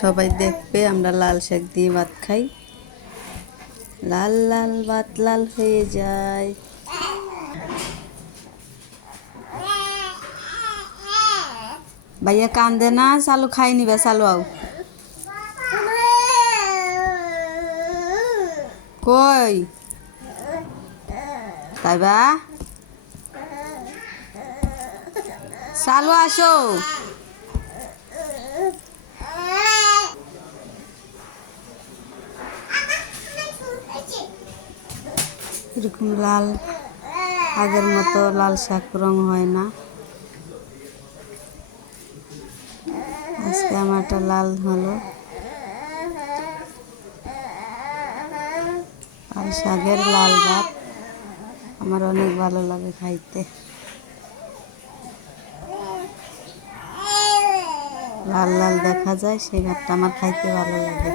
সবাই দেখবে, আমরা লাল শাক দিয়ে ভাত খাই। লাল লাল ভাত লাল হয়ে যায়। ভাইয়া কান্দে না, চালু খাই নিবে, চালু আও। কই? তাই বা? চালু আসো এরকম লাল? আগের মতো লাল শাক রং হয় না। আজকে আমারটা লাল হলো। লাল শাকের লাল ভাত আমার অনেক ভালো লাগে খাইতে। লাল লাল দেখা যায়, সেই ভাতটা আমার খাইতে ভালো লাগে।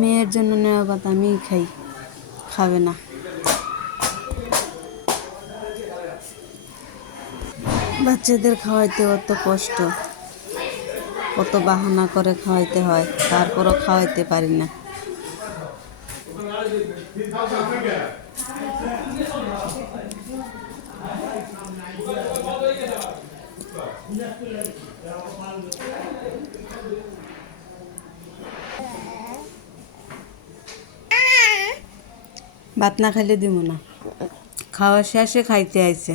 মেয়ের জন্য নেওয়া ভাত আমিই খাই, খাবে না। বাচ্চাদের খাওয়াইতে অত কষ্ট। কত বাহানা করে খাওয়াইতে হয়, তারপরও খাওয়াইতে পারি না। ভাত না খাইলে দিব না। খাওয়া শেষে খাইতে আইছে।